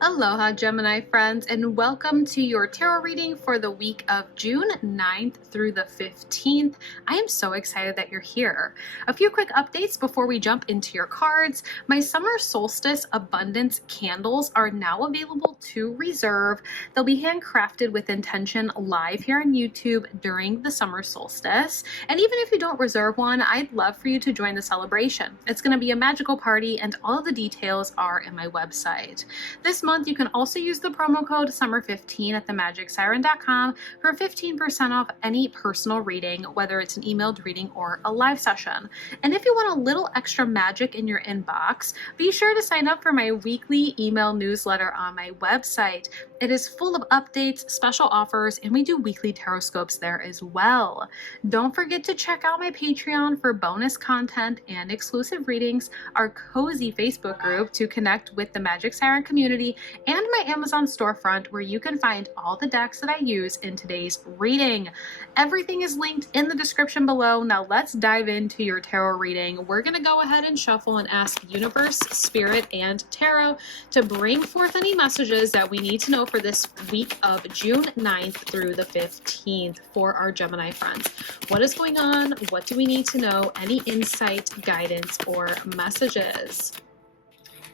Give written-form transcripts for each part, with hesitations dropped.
Aloha, Gemini friends, and welcome to your tarot reading for the week of June 9th through the 15th. I am so excited that you're here. A few quick updates before we jump into your cards. My Summer Solstice Abundance candles are now available to reserve. They'll be handcrafted with intention live here on YouTube during the Summer Solstice. And even if you don't reserve one, I'd love for you to join the celebration. It's going to be a magical party, and all of the details are in my website. This month, you can also use the promo code SUMMER15 at themagicsiren.com for 15% off any personal reading, whether it's an emailed reading or a live session. And if you want a little extra magic in your inbox, be sure to sign up for my weekly email newsletter on my website. It is full of updates, special offers, and we do weekly tarot scopes there as well. Don't forget to check out my Patreon for bonus content and exclusive readings, our cozy Facebook group to connect with the Magic Siren community, and my Amazon storefront where you can find all the decks that I use in today's reading. Everything is linked in the description below. Now let's dive into your tarot reading. We're going to go ahead and shuffle and ask Universe, Spirit, and Tarot to bring forth any messages that we need to know for this week of June 9th through the 15th for our Gemini friends. What is going on? What do we need to know? Any insight, guidance, or messages?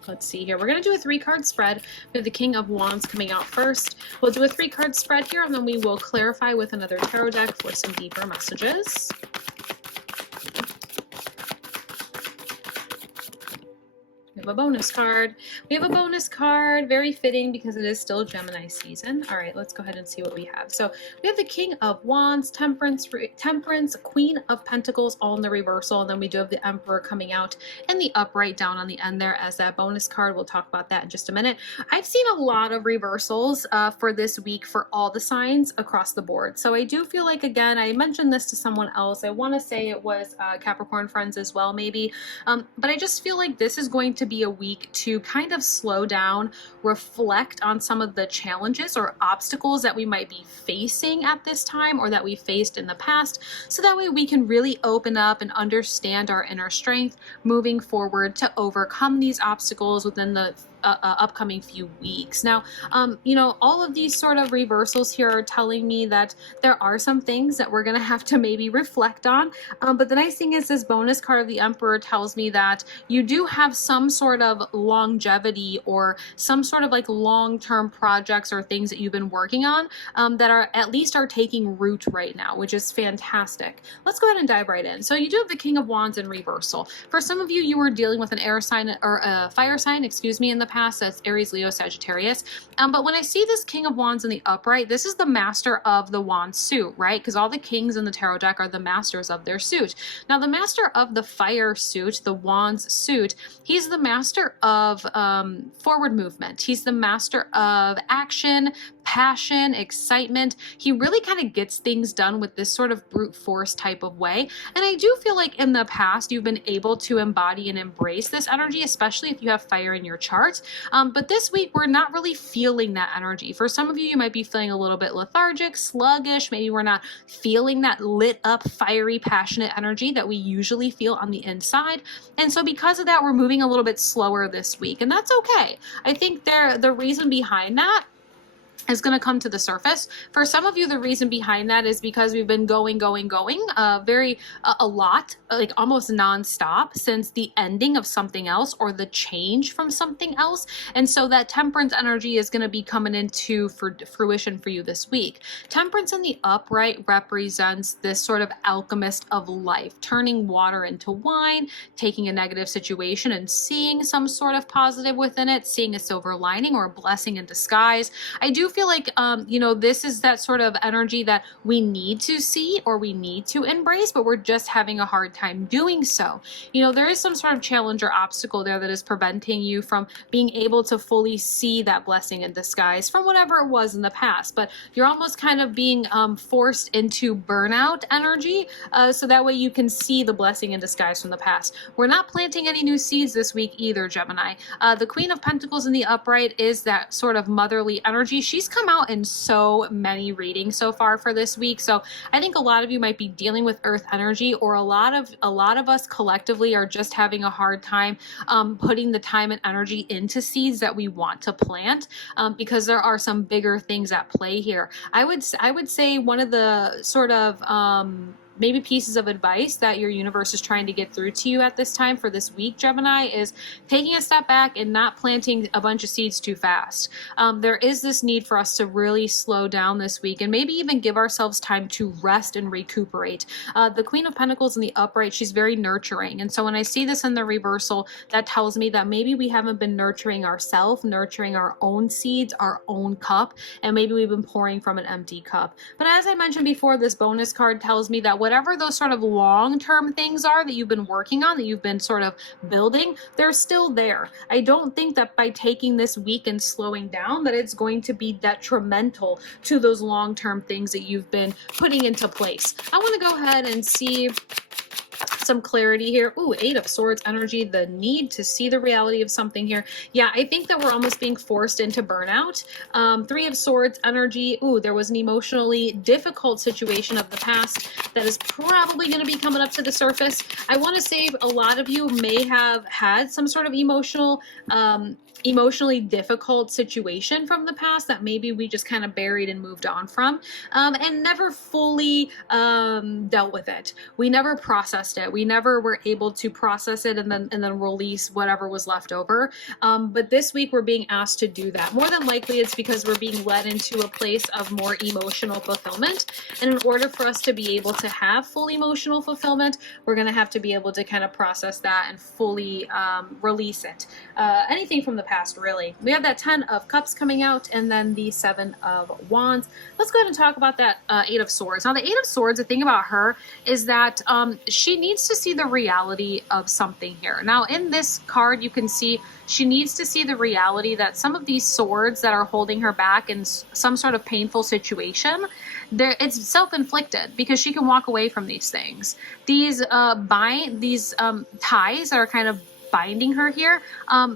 Let's see here. We're going to do a 3-card spread. We have the King of Wands coming out first. We'll do a 3-card spread here, and then we will clarify with another tarot deck for some deeper messages. We have a bonus card. We have a bonus card, very fitting because it is still Gemini season. All right, let's go ahead and see what we have. So we have the King of Wands, Temperance, Queen of Pentacles, all in the reversal, and then we do have the Emperor coming out and the upright down on the end there as that bonus card. We'll talk about that in just a minute. I've seen a lot of reversals for this week for all the signs across the board. So I do feel like, again, I mentioned this to someone else. I want to say it was Capricorn friends as well, maybe. But I just feel like this is going to be a week to kind of slow down, reflect on some of the challenges or obstacles that we might be facing at this time or that we faced in the past, so that way we can really open up and understand our inner strength moving forward to overcome these obstacles within the upcoming few weeks. Now, all of these sort of reversals here are telling me that there are some things that we're going to have to maybe reflect on. But the nice thing is this bonus card of the Emperor tells me that you do have some sort of longevity or some sort of like long-term projects or things that you've been working on that are at least are taking root right now, which is fantastic. Let's go ahead and dive right in. So you do have the King of Wands in reversal. For some of you, you were dealing with an air sign or a fire sign, excuse me, in the past. That's Aries, Leo, Sagittarius. But when I see this King of Wands in the upright, this is the master of the wand suit, right? Because all the kings in the tarot deck are the masters of their suit. Now, the master of the fire suit, the wands suit, he's the master of forward movement. He's the master of action, passion, excitement. He really kind of gets things done with this sort of brute force type of way. And I do feel like in the past, you've been able to embody and embrace this energy, especially if you have fire in your chart. But this week, we're not really feeling that energy. For some of you, you might be feeling a little bit lethargic, sluggish. Maybe we're not feeling that lit up, fiery, passionate energy that we usually feel on the inside. And so because of that, we're moving a little bit slower this week. And that's okay. I think the reason behind that is going to come to the surface. For some of you, the reason behind that is because we've been going a lot, like almost nonstop since the ending of something else or the change from something else. And so that temperance energy is going to be coming into fruition for you this week. Temperance in the upright represents this sort of alchemist of life, turning water into wine, taking a negative situation and seeing some sort of positive within it, seeing a silver lining or a blessing in disguise. I do feel like, this is that sort of energy that we need to see or we need to embrace, but we're just having a hard time doing so. There is some sort of challenge or obstacle there that is preventing you from being able to fully see that blessing in disguise from whatever it was in the past, but you're almost kind of being forced into burnout energy, so that way you can see the blessing in disguise from the past. We're not planting any new seeds this week either, Gemini. The Queen of Pentacles in the upright is that sort of motherly energy. She's she's come out in so many readings so far for this week. So I think a lot of you might be dealing with earth energy, or a lot of us collectively are just having a hard time putting the time and energy into seeds that we want to plant, because there are some bigger things at play here. I would say one of the sort of maybe pieces of advice that your universe is trying to get through to you at this time for this week, Gemini, is taking a step back and not planting a bunch of seeds too fast. There is this need for us to really slow down this week and maybe even give ourselves time to rest and recuperate. The Queen of Pentacles in the upright, she's very nurturing. And so when I see this in the reversal, that tells me that maybe we haven't been nurturing ourselves, nurturing our own seeds, our own cup, and maybe we've been pouring from an empty cup. But as I mentioned before, this bonus card tells me that whatever those sort of long-term things are that you've been working on, that you've been sort of building, they're still there. I don't think that by taking this week and slowing down that it's going to be detrimental to those long-term things that you've been putting into place. I want to go ahead and see some clarity here. Ooh, 8 of Swords energy, the need to see the reality of something here. Yeah, I think that we're almost being forced into burnout. 3 of Swords energy. Ooh, there was an emotionally difficult situation of the past that is probably going to be coming up to the surface. I want to say a lot of you may have had some sort of emotionally difficult situation from the past that maybe we just kind of buried and moved on from, and never fully dealt with it. We never processed it. We never were able to process it and then release whatever was left over. But this week we're being asked to do that. More than likely it's because we're being led into a place of more emotional fulfillment. And in order for us to be able to have full emotional fulfillment, we're going to have to be able to kind of process that and fully release it. Anything from the past, really. We have that 10 of Cups coming out, and then the 7 of Wands. Let's go ahead and talk about that 8 of Swords. Now, the 8 of Swords, the thing about her is that she needs to see the reality of something here. Now, in this card, you can see she needs to see the reality that some of these swords that are holding her back in some sort of painful situation, it's self-inflicted, because she can walk away from these things. These ties that are kind of binding her here,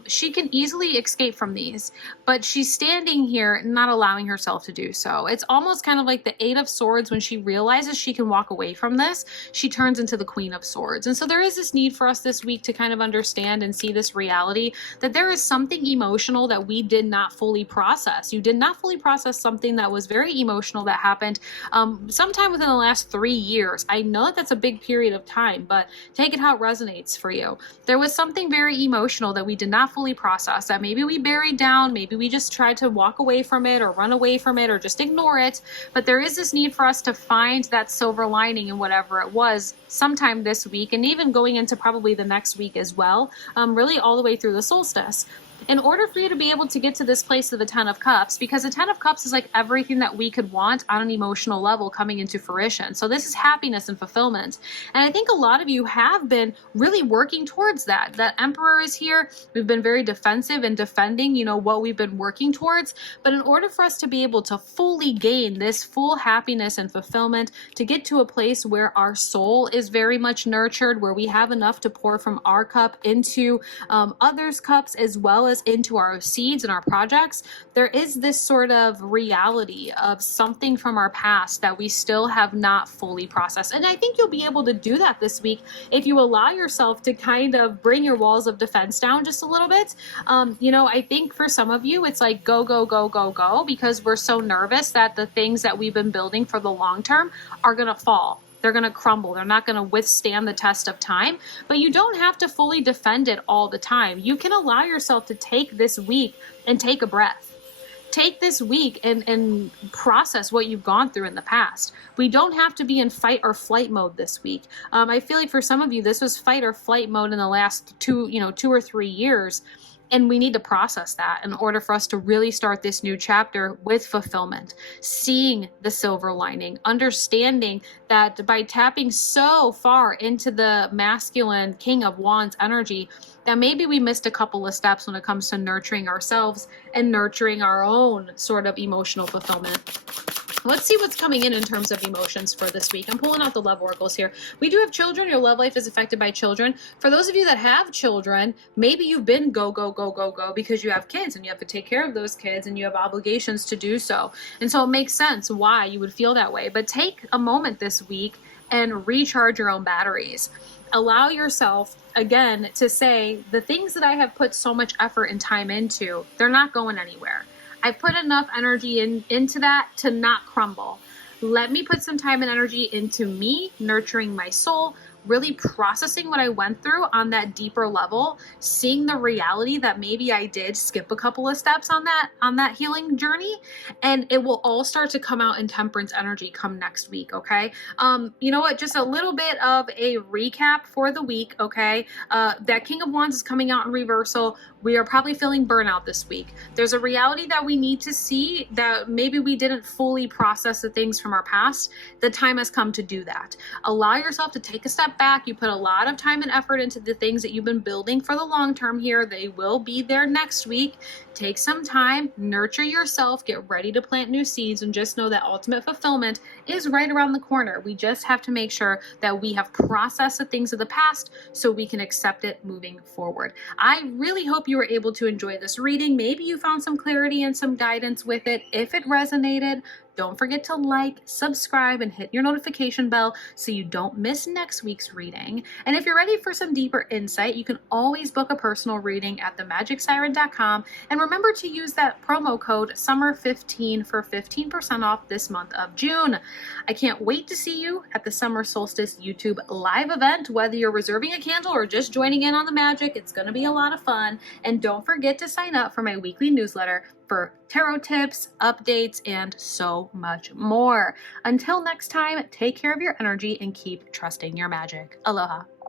she can easily escape from these, but she's standing here not allowing herself to do so. It's almost kind of like the 8 of Swords. When she realizes she can walk away from this, she turns into the Queen of Swords. And so there is this need for us this week to kind of understand and see this reality that there is something emotional that we did not fully process. You did not fully process something that was very emotional that happened sometime within the last 3 years. I know that that's a big period of time, but take it how it resonates for you. There was something very emotional that we did not fully process, that maybe we buried down, maybe we just tried to walk away from it or run away from it or just ignore it. But there is this need for us to find that silver lining in whatever it was sometime this week, and even going into probably the next week as well, really all the way through the solstice. In order for you to be able to get to this place of the 10 of Cups, because the 10 of Cups is like everything that we could want on an emotional level coming into fruition. So this is happiness and fulfillment. And I think a lot of you have been really working towards that. That Emperor is here. We've been very defensive and defending, what we've been working towards. But in order for us to be able to fully gain this full happiness and fulfillment, to get to a place where our soul is very much nurtured, where we have enough to pour from our cup into others' cups, as well as into our seeds and our projects, there is this sort of reality of something from our past that we still have not fully processed. And I think you'll be able to do that this week if you allow yourself to kind of bring your walls of defense down just a little bit. I think for some of you, it's like go, go, go, go, go, because we're so nervous that the things that we've been building for the long term are going to fall. They're going to crumble. They're not going to withstand the test of time. But you don't have to fully defend it all the time. You can allow yourself to take this week and take a breath. Take this week and process what you've gone through in the past. We don't have to be in fight or flight mode this week. I feel like for some of you, this was fight or flight mode in the last 2 or 3 years. And we need to process that in order for us to really start this new chapter with fulfillment, seeing the silver lining, understanding that by tapping so far into the masculine King of Wands energy, that maybe we missed a couple of steps when it comes to nurturing ourselves and nurturing our own sort of emotional fulfillment. Let's see what's coming in terms of emotions for this week. I'm pulling out the love oracles here. We do have children. Your love life is affected by children. For those of you that have children, maybe you've been go, go, go, go, go because you have kids and you have to take care of those kids and you have obligations to do so. And so it makes sense why you would feel that way. But take a moment this week and recharge your own batteries. Allow yourself, again, to say the things that I have put so much effort and time into, they're not going anywhere. I put enough energy into that to not crumble. Let me put some time and energy into me, nurturing my soul, really processing what I went through on that deeper level, seeing the reality that maybe I did skip a couple of steps on that healing journey, and it will all start to come out in temperance energy come next week, okay? You know what, just a little bit of a recap for the week, okay? That King of Wands is coming out in reversal. We are probably feeling burnout this week. There's a reality that we need to see that maybe we didn't fully process the things from our past. The time has come to do that. Allow yourself to take a step back. You put a lot of time and effort into the things that you've been building for the long term here. They will be there next week. Take some time, nurture yourself, get ready to plant new seeds, and just know that ultimate fulfillment is right around the corner. We just have to make sure that we have processed the things of the past so we can accept it moving forward. I really hope you were able to enjoy this reading. Maybe you found some clarity and some guidance with it. If it resonated, don't forget to like, subscribe, and hit your notification bell so you don't miss next week's reading. And if you're ready for some deeper insight, you can always book a personal reading at themagicsiren.com. And remember to use that promo code SUMMER15 for 15% off this month of June. I can't wait to see you at the Summer Solstice YouTube live event, whether you're reserving a candle or just joining in on the magic. It's going to be a lot of fun. And don't forget to sign up for my weekly newsletter for tarot tips, updates, and so much more. Until next time, take care of your energy and keep trusting your magic. Aloha.